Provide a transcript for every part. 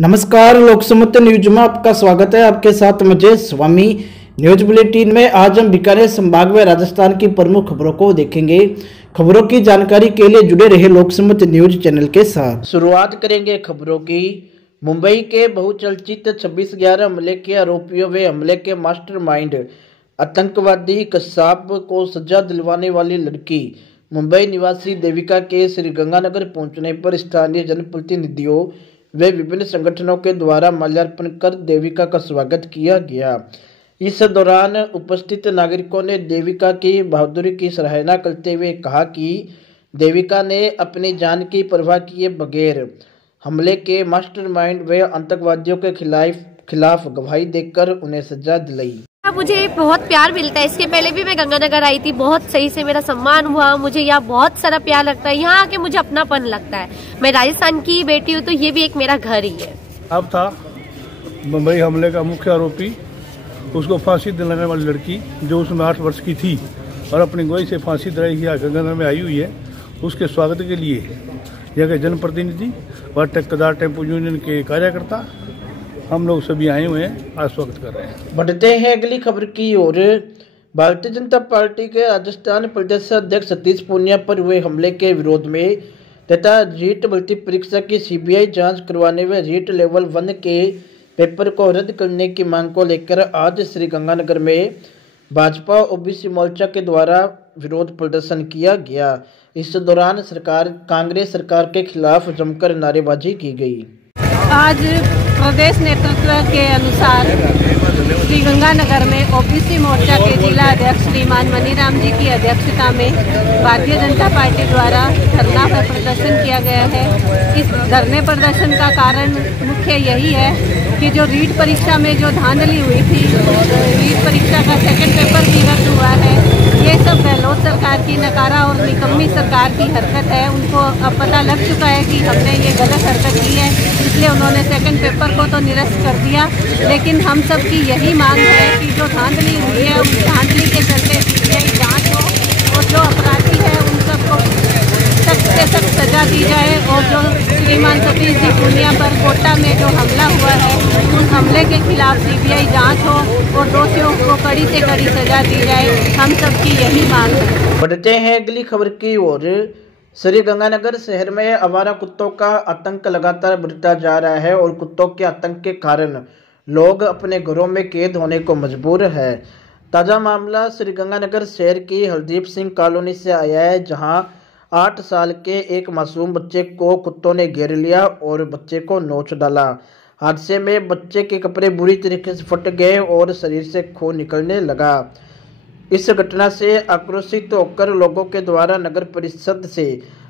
नमस्कार, लोकसमत न्यूज में आपका स्वागत है। आपके साथ मुझे स्वामी। न्यूज बुलेटिन में आज हम बीकानेर संभाग में राजस्थान की प्रमुख खबरों को देखेंगे। खबरों की जानकारी के लिए जुड़े रहे लोकसमत न्यूज चैनल के साथ। शुरुआत करेंगे खबरों की। मुंबई के बहुचर्चित 26/11 हमले के आरोपियों व हमले के मास्टरमाइंड आतंकवादी कसाब को सजा दिलवाने वाली लड़की मुंबई निवासी देविका के श्रीगंगानगर पहुंचने पर स्थानीय जनप्रतिनिधियों वे विभिन्न संगठनों के द्वारा माल्यार्पण कर देविका का स्वागत किया गया। इस दौरान उपस्थित नागरिकों ने देविका की बहादुरी की सराहना करते हुए कहा कि देविका ने अपनी जान की परवाह किए बगैर हमले के मास्टरमाइंड व आतंकवादियों के खिलाफ गवाही देकर उन्हें सजा दिलाई। मुझे बहुत प्यार मिलता है। इसके पहले भी मैं गंगानगर आई थी, बहुत सही से मेरा सम्मान हुआ। मुझे यहाँ बहुत सारा प्यार लगता है, यहाँ आके मुझे अपनापन लगता है। मैं राजस्थान की बेटी हूँ तो ये भी एक मेरा घर ही है। अब था मुंबई हमले का मुख्य आरोपी, उसको फांसी दिलाने वाली लड़की जो उसमें 8 वर्ष की थी और अपनी गवाही से फांसी दिलाई गंगानगर में आई हुई है, उसके स्वागत के लिए यहाँ के जनप्रतिनिधि व ठेकेदार टेम्पो यूनियन के कार्यकर्ता हम लोग सभी आए हुए हैं, आज स्वागत कर रहे हैं। बढ़ते हैं अगली खबर की ओर। भारतीय जनता पार्टी के राजस्थान प्रदेश अध्यक्ष सतीश पूनिया पर हुए हमले के विरोध में तथा रीट भर्ती परीक्षा की सीबीआई जांच करवाने व रीट लेवल 1 के पेपर को रद्द करने की मांग को लेकर आज श्रीगंगानगर में भाजपा ओबीसी मोर्चा के द्वारा विरोध प्रदर्शन किया गया। इस दौरान कांग्रेस सरकार के खिलाफ जमकर नारेबाजी की गई। आज प्रदेश नेतृत्व के अनुसार श्रीगंगानगर में ओबीसी मोर्चा के जिला अध्यक्ष श्रीमान मनीराम जी की अध्यक्षता में भारतीय जनता पार्टी द्वारा धरना प्रदर्शन किया गया है। इस धरने प्रदर्शन का कारण मुख्य यही है कि जो रीट परीक्षा में जो धांधली हुई थी, रीट परीक्षा का सेकंड पेपर भी रद्द हुआ है। ये सब गहलोत सरकार की नकारा और निकम्मी सरकार की हरकत है। उनको अब पता लग चुका है कि हमने ये गलत हरकत की है, इसलिए उन्होंने सेकंड पेपर को तो निरस्त कर दिया। लेकिन हम सब की यही मांग है कि जो धांधली हुई है उस धांधली के चलते सीबीआई जांच हो और जो अपराधी है उन सबको सख्त से सख्त सजा दी जाए। और जो श्रीमान सतीश जी पूनिया पर कोटा में जो हमला हुआ है उस हमले के खिलाफ सीबीआई जांच हो और दोषियों को कड़ी से कड़ी सजा दी जाए। हम सब की यही मांग है। बढ़ते हैं अगली खबर की ओर। श्रीगंगानगर शहर में आवारा कुत्तों का आतंक लगातार बढ़ता जा रहा है और कुत्तों के आतंक के कारण लोग अपने घरों में कैद होने को मजबूर है। ताज़ा मामला श्रीगंगानगर शहर की हरदीप सिंह कॉलोनी से आया है, जहां 8 साल के एक मासूम बच्चे को कुत्तों ने घेर लिया और बच्चे को नोच डाला। हादसे में बच्चे के कपड़े बुरी तरीके से फट गए और शरीर से खून निकलने लगा। इस घटना से आक्रोशित होकर लोगों के द्वारा नगर परिषद से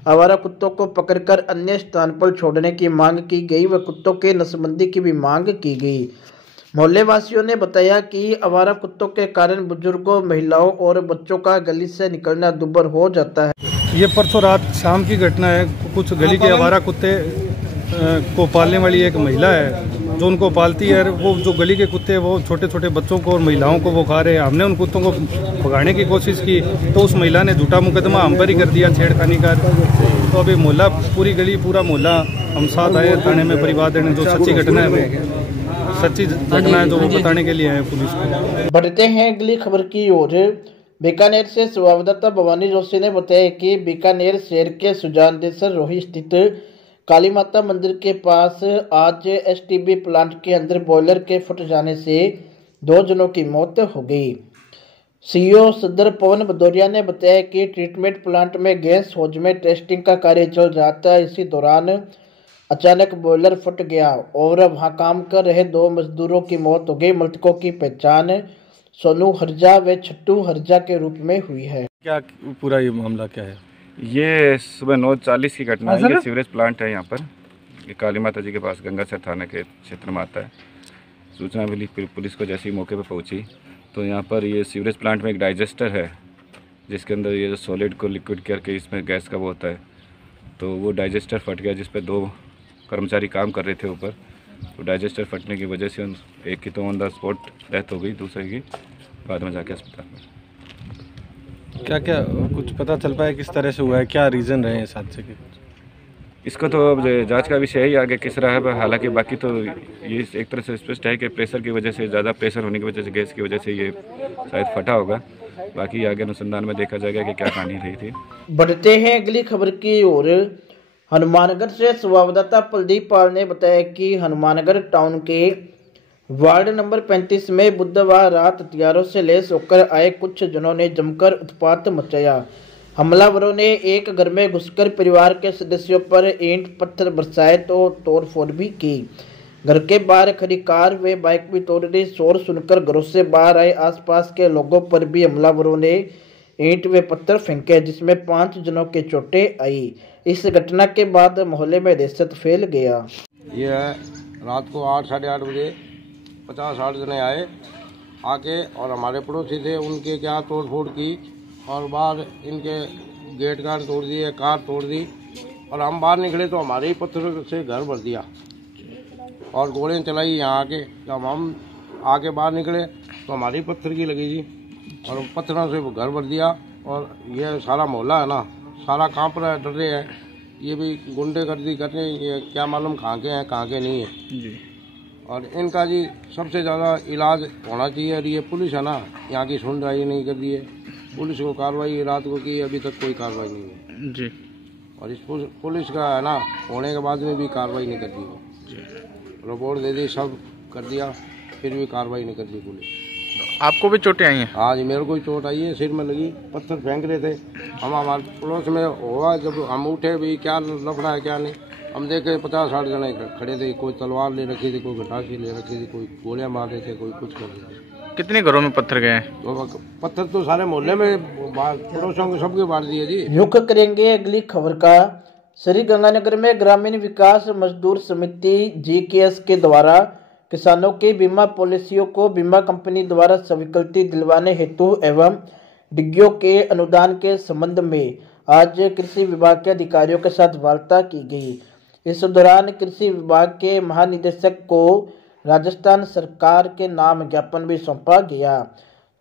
आवारा कुत्तों को पकड़कर अन्य स्थान पर छोड़ने की मांग की गई व कुत्तों के नसबंदी की भी मांग की गई। मोहल्ले वासियों ने बताया कि आवारा कुत्तों के कारण बुजुर्गों, महिलाओं और बच्चों का गली से निकलना दुभर हो जाता है। ये परसों रात शाम की घटना है। कुछ गली के आवारा कुत्ते को पालने वाली एक महिला है जो उनको पालती है। वो जो गली के कुत्ते वो छोटे छोटे बच्चों को और महिलाओं को वो खा रहे हैं। हमने उन कुत्तों को भगाने की कोशिश की तो उस महिला ने झूठा मुकदमा हम पर ही कर दिया, छेड़खानी का। तो अभी मोहल्ला, पूरी गली, पूरा मोहल्ला हम साथ आए थाने में परिवार देने। जो सच्ची घटना है वो सच्ची घटना है जो वो बताने के लिए आए पुलिस को। बढ़ते हैं अगली खबर की ओर। बीकानेर से संवाददाता भवानी जोशी ने बताया कि बीकानेर शहर के सुजानदेसर रोही स्थित काली माता मंदिर के पास आज एसटीबी प्लांट के अंदर बॉयलर के फट जाने से 2 जनों की मौत हो गई। सीईओ सदर पवन भदौरिया ने बताया कि ट्रीटमेंट प्लांट में गैस हौज में टेस्टिंग का कार्य चल रहा था। इसी दौरान अचानक बॉयलर फट गया और वहां काम कर रहे 2 मजदूरों की मौत हो गई। मृतकों की पहचान सोनू हरजा व छट्टू हरजा के रूप में हुई है। क्या पूरा ये मामला क्या है? ये सुबह 9:40 की घटना है। ये सीवरेज प्लांट है यहाँ पर, ये काली माता जी के पास गंगासर थाने के क्षेत्र में आता है। सूचना मिली, फिर पुलिस को जैसे ही मौके पर पहुँची तो यहाँ पर ये सीवरेज प्लांट में एक डाइजेस्टर है जिसके अंदर ये जो सॉलिड को लिक्विड करके इसमें गैस का वो होता है, तो वो डाइजेस्टर फट गया जिस पर 2 कर्मचारी काम कर रहे थे ऊपर। तो डाइजेस्टर फटने की वजह से एक की तो ऑन द स्पॉट डेथ हो गई, दूसरे की बाद में जाके अस्पताल में। क्या क्या कुछ पता चल पाया किस तरह से हुआ है, क्या रीज़न रहे इस हादसे के? इसको तो अब जांच का विषय ही आगे किस रहा है। हालांकि बाकी तो ये एक तरह से स्पष्ट है कि प्रेशर की वजह से, ज़्यादा प्रेशर होने की वजह से, गैस की वजह से ये शायद फटा होगा। बाकी आगे अनुसंधान में देखा जाएगा कि क्या कहानी रही थी। बढ़ते हैं अगली खबर की ओर। हनुमानगढ़ से संवाददाता प्रदीप पाल ने बताया कि हनुमानगढ़ टाउन के वार्ड नंबर 35 में बुधवार रात हथियारों से लैस होकर आए कुछ जनों ने जमकर उत्पात मचाया। हमलावरों ने एक घर में घुसकर परिवार के सदस्यों पर ईंट पत्थर बरसाए तो तोड़फोड़ भी की। घर के बाहर खड़ी कार व बाइक भी तोड़ दी। शोर सुनकर घरों से बाहर आए आसपास के लोगों पर भी हमलावरों ने ईंट व पत्थर फेंके, जिसमें 5 जनों के चोटें आई। इस घटना के बाद मोहल्ले में दहशत फैल गया। यह रात को 8 साढ़े 8 बजे 50-60 जने आए आके और हमारे पड़ोसी थे, उनके क्या तोड़ फोड़ की और बाहर इनके गेट गार्ड तोड़ दिए, कार तोड़ दी और हम बाहर निकले तो हमारे ही पत्थर से घर भर दिया और गोलियां चलाई यहाँ आके। जब हम आके बाहर निकले तो हमारी पत्थर की लगी जी और पत्थरों से घर भर दिया। और ये सारा मोहल्ला है ना, सारा कांप रहा है, डर रहे हैं। ये भी गुंडेगर्दी कर रहे हैं, ये क्या मालूम कहाँ के हैं कहाँ के नहीं है जी। और इनका जी सबसे ज़्यादा इलाज होना चाहिए। और ये पुलिस है ना, यहाँ की सुनवाई नहीं कर रही है। पुलिस को कार्रवाई रात को की, अभी तक कोई कार्रवाई नहीं है जी। और इस पुलिस का है ना, होने के बाद में भी कार्रवाई नहीं कर दी वो। रिपोर्ट दे दी, सब कर दिया, फिर भी कार्रवाई नहीं कर दी पुलिस। आपको भी चोटें आई हैं? हाँ जी, मेरे को भी चोट आई है, सिर में लगी। पत्थर फेंक रहे थे हम, हमारे पड़ोस में हुआ। जब हम उठे भी क्या लफड़ा है क्या नहीं, हम देखे 50-60 जने खड़े थे। कोई तलवार ले रखी थी, कोई गठासी ले रखी थी, कोई गोलियां मार रहे थे, कोई कुछ कर रहे थे। कितने घरों में पत्थर गए हैं? तो पत्थर तो सारे मोहल्ले में पड़ोसियों को सबके बांट दिए जी। रुख करेंगे अगली खबर का। श्री गंगानगर में ग्रामीण विकास मजदूर समिति GKS के द्वारा किसानों की बीमा पॉलिसियों को बीमा कंपनी द्वारा स्वीकृति दिलवाने हेतु एवं डिग्गियों के अनुदान के संबंध में आज कृषि विभाग के अधिकारियों के साथ वार्ता की गई। इस दौरान कृषि विभाग के महानिदेशक को राजस्थान सरकार के नाम ज्ञापन भी सौंपा गया।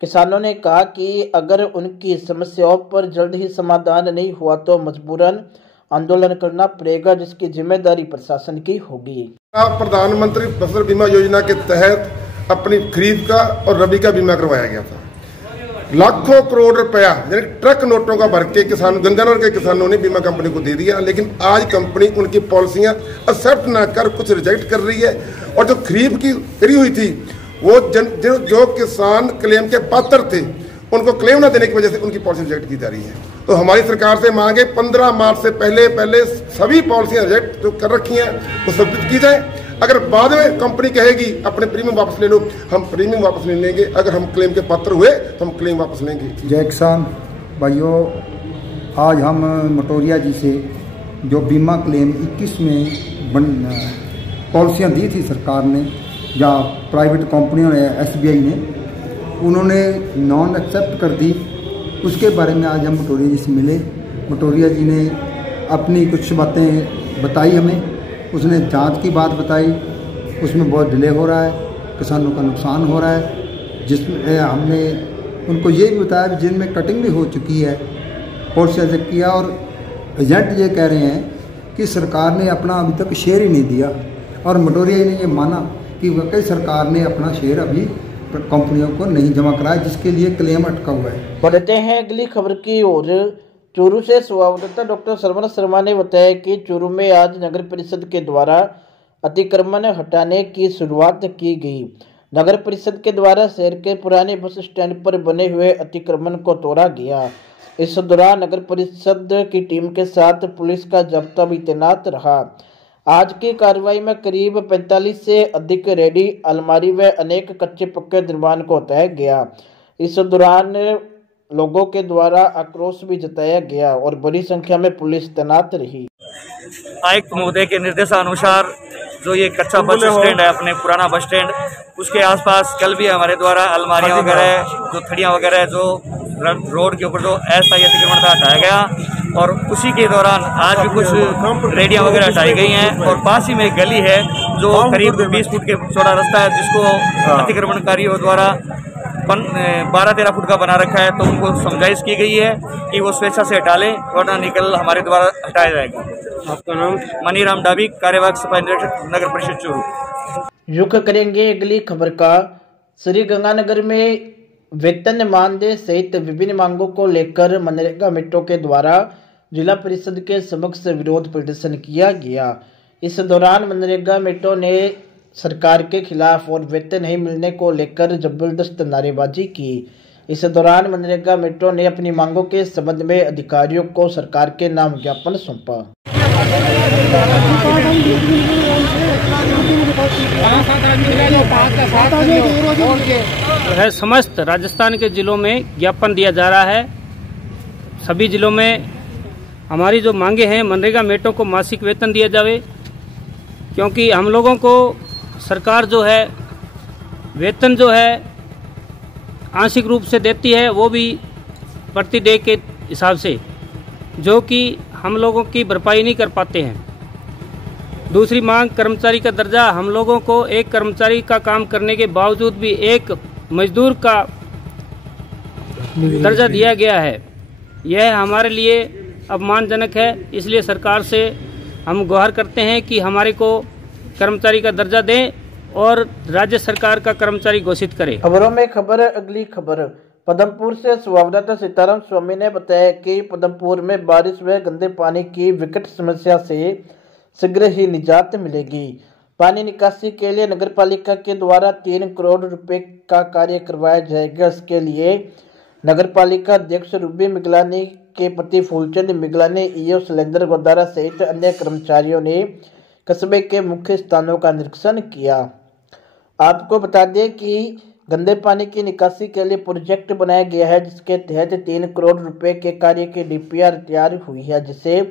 किसानों ने कहा कि अगर उनकी समस्याओं पर जल्द ही समाधान नहीं हुआ तो मजबूरन आंदोलन करना पड़ेगा, जिसकी जिम्मेदारी प्रशासन की होगी। प्रधानमंत्री फसल बीमा योजना के तहत अपनी खरीफ का और रबी का बीमा करवाया गया था। लाखों करोड़ रुपया यानी ट्रक नोटों का भर के किसान गंगानगर के किसानों ने बीमा कंपनी को दे दिया। लेकिन आज कंपनी उनकी पॉलिसियां एक्सेप्ट ना कर कुछ रिजेक्ट कर रही है। और जो खरीफ की करी हुई थी वो जो किसान क्लेम के पात्र थे उनको क्लेम न देने की वजह से उनकी पॉलिसी रिजेक्ट की जा रही है। तो हमारी सरकार से मांगे 15 मार्च से पहले सभी पॉलिसियां रिजेक्ट जो कर रखी हैं वो सबमिट की जाए। अगर बाद में कंपनी कहेगी अपने प्रीमियम वापस ले लो, हम प्रीमियम वापस नहीं लेंगे। अगर हम क्लेम के पात्र हुए तो हम क्लेम वापस लेंगे। जय किसान भाइयों, आज हम मटोरिया जी से जो बीमा क्लेम 21 में पॉलिसियाँ दी थी सरकार ने या प्राइवेट कंपनियों ने, SBI ने, उन्होंने नॉन एक्सेप्ट कर दी। उसके बारे में आज हम मटोरिया जी से मिले। मटोरिया जी ने अपनी कुछ बातें बताई हमें। उसने जांच की बात बताई, उसमें बहुत डिले हो रहा है, किसानों का नुकसान हो रहा है। जिसमें हमने उनको ये भी बताया कि जिनमें कटिंग भी हो चुकी है, पॉलिसियाँ चेक किया। और एजेंट ये कह रहे हैं कि सरकार ने अपना अभी तक शेयर ही नहीं दिया। और मटोरिया ने ये माना कि वाकई सरकार ने अपना शेयर अभी कंपनियों को नहीं जमा कराया, जिसके लिए क्लेम अटका हुआ है। बढ़ते हैं अगली खबर की ओर। चूरू से संवाददाता डॉक्टर सरवण शर्मा ने बताया कि चूरू में आज नगर परिषद के द्वारा अतिक्रमण हटाने की शुरुआत की गई। नगर परिषद के द्वारा शहर के पुराने बस स्टैंड पर बने हुए अतिक्रमण को तोड़ा गया। इस दौरान नगर परिषद की टीम के साथ पुलिस का जब्ता भी तैनात रहा। आज की कार्रवाई में करीब 45 से अधिक रेडी, अलमारी व अनेक कच्चे पक्के निर्माण को हटाया गया। इस दौरान लोगों के द्वारा आक्रोश भी जताया गया और बड़ी संख्या में पुलिस तैनात रही। आयुक्त महोदय के निर्देशानुसार जो ये कच्चा बस स्टैंड है, अपने पुराना बस स्टैंड, उसके आसपास कल भी हमारे द्वारा अलमारियां वगैरह, जो थड़ियां वगैरह, जो रोड के ऊपर जो अस्थायी अतिक्रमण था हटाया गया। और उसी के दौरान आज भी कुछ रेडियां वगैरह हटाई गई हैं। और पास ही में एक गली है जो करीब 20 फुट के चौड़ा रास्ता है, जिसको अतिक्रमणकारियों द्वारा 12-13 फुट का बना रखा है, तो उनको समझाइश की गई है कि वो स्वेच्छा से हटा लें, वरना निकल हमारे द्वारा हटाया जाएगा। आपका नाम? मनीराम डाबी, कार्यवाहक सफाई निरीक्षक, नगर परिषद चूरू। रुख करेंगे अगली खबर का। श्री गंगानगर में वेतन मानदेय सहित विभिन्न मांगों को लेकर मनरेगा मित्रों के द्वारा जिला परिषद के समक्ष विरोध प्रदर्शन किया गया। इस दौरान मनरेगा मित्रों ने सरकार के खिलाफ और वेतन नहीं मिलने को लेकर जबरदस्त नारेबाजी की। इस दौरान मनरेगा मित्रों ने अपनी मांगों के संबंध में अधिकारियों को सरकार के नाम ज्ञापन सौंपा। समस्त राजस्थान के जिलों में ज्ञापन दिया जा रहा है। सभी जिलों में हमारी जो मांगे हैं, मनरेगा मेटों को मासिक वेतन दिया जावे, क्योंकि हम लोगों को सरकार जो है वेतन जो है आंशिक रूप से देती है, वो भी प्रति डे के हिसाब से, जो कि हम लोगों की भरपाई नहीं कर पाते हैं। दूसरी मांग कर्मचारी का दर्जा। हम लोगों को एक कर्मचारी का काम करने के बावजूद भी एक मजदूर का दर्जा दिया गया है। यह हमारे लिए अपमानजनक है। इसलिए सरकार से हम गुहार करते हैं कि हमारे को कर्मचारी का दर्जा दें और राज्य सरकार का कर्मचारी घोषित करे। खबरों में खबर अगली खबर। पदमपुर से संवाददाता सीताराम स्वामी ने बताया कि पदमपुर में बारिश व गंदे पानी की विकट समस्या से शीघ्र ही निजात मिलेगी। पानी निकासी के लिए नगरपालिका के द्वारा 3 करोड़ रुपए का कार्य करवाया जाएगा। इसके लिए नगरपालिका अध्यक्ष रूबी मिगलानी के पति फूलचंद मिगलानी, ईओ शैलेंद्र गोदारा सहित अन्य कर्मचारियों ने कस्बे के मुख्य स्थानों का निरीक्षण किया। आपको बता दें कि गंदे पानी की निकासी के लिए प्रोजेक्ट बनाया गया है, जिसके तहत 3 करोड़ रुपए के कार्य की डीपीआर तैयार हुई है, जिसे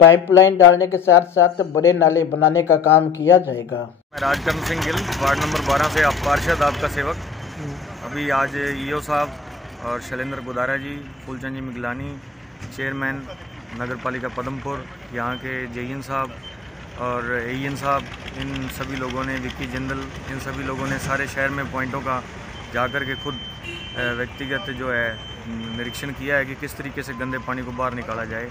पाइपलाइन डालने के साथ साथ बड़े नाले बनाने का काम किया जाएगा। मैं राजकरण सिंह गिल, वार्ड नंबर 12 से पार्षद, आपका सेवक। अभी आज ईओ साहब और शैलेंद्र गोदारा जी, फूलचंद जी मिगलानी, चेयरमैन नगर पालिका पदमपुर, यहाँ के जेईएन साहब और एईएन साहब, इन सभी लोगों ने, विक्की जिंदल, इन सभी लोगों ने सारे शहर में पॉइंटों का जाकर के खुद व्यक्तिगत जो है निरीक्षण किया है कि किस तरीके से गंदे पानी को बाहर निकाला जाए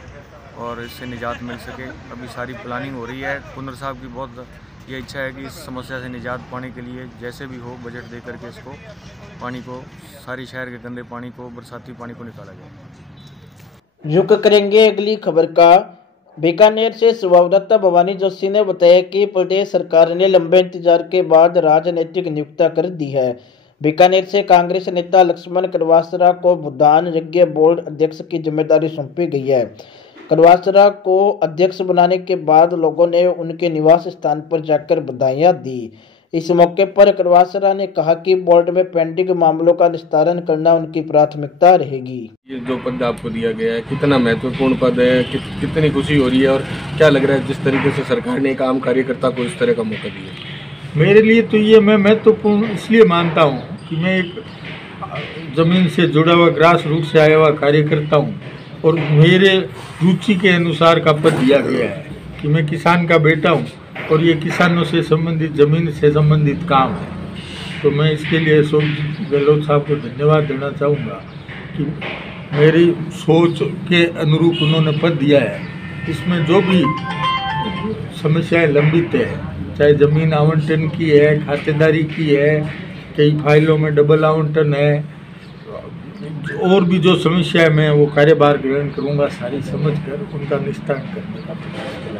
और इससे निजात मिल सके। अभी सारी प्लानिंग हो रही है। कुंदर साहब की बहुत ये इच्छा है कि इस समस्या से निजात पाने के लिए जैसे भी हो बजट दे करके इसको पानी को, सारी शहर के गंदे पानी को, बरसाती पानी को निकाला जाए। रुख करेंगे अगली खबर का। बीकानेर से संवाददाता भवानी जोशी ने बताया कि प्रदेश सरकार ने लंबे इंतजार के बाद राजनीतिक नियुक्ति कर दी है। बीकानेर से कांग्रेस नेता लक्ष्मण कड़वासरा को भूदान यज्ञ बोर्ड अध्यक्ष की जिम्मेदारी सौंपी गई है। कड़वासरा को अध्यक्ष बनाने के बाद लोगों ने उनके निवास स्थान पर जाकर बधाइयां दी। इस मौके पर कड़वासरा ने कहा कि बोर्ड में पेंडिंग मामलों का निस्तारण करना उनकी प्राथमिकता रहेगी। ये जो पद आपको दिया गया है, कितना महत्वपूर्ण पद है, कितनी खुशी हो रही है और क्या लग रहा है जिस तरीके से सरकार ने एक आम कार्यकर्ता को इस तरह का मौका दिया? मेरे लिए तो ये मैं महत्वपूर्ण इसलिए मानता हूँ कि मैं एक ज़मीन से जुड़ा हुआ, ग्रास रूट से आया हुआ कार्यकर्ता हूँ और मेरे रुचि के अनुसार का पद दिया गया है कि मैं किसान का बेटा हूँ और ये किसानों से संबंधित, ज़मीन से संबंधित काम है। तो मैं इसके लिए अशोक गहलोत साहब को धन्यवाद देना चाहूँगा कि मेरी सोच के अनुरूप उन्होंने पद दिया है। इसमें जो भी समस्याएं लंबित है, चाहे ज़मीन आवंटन की है, खातेदारी की है, कई फाइलों में डबल आवंटन है, और भी जो समस्या है, मैं वो कार्यभार ग्रहण करूँगा, सारी समझ कर उनका निस्तारण करने का प्रयास करूँगा।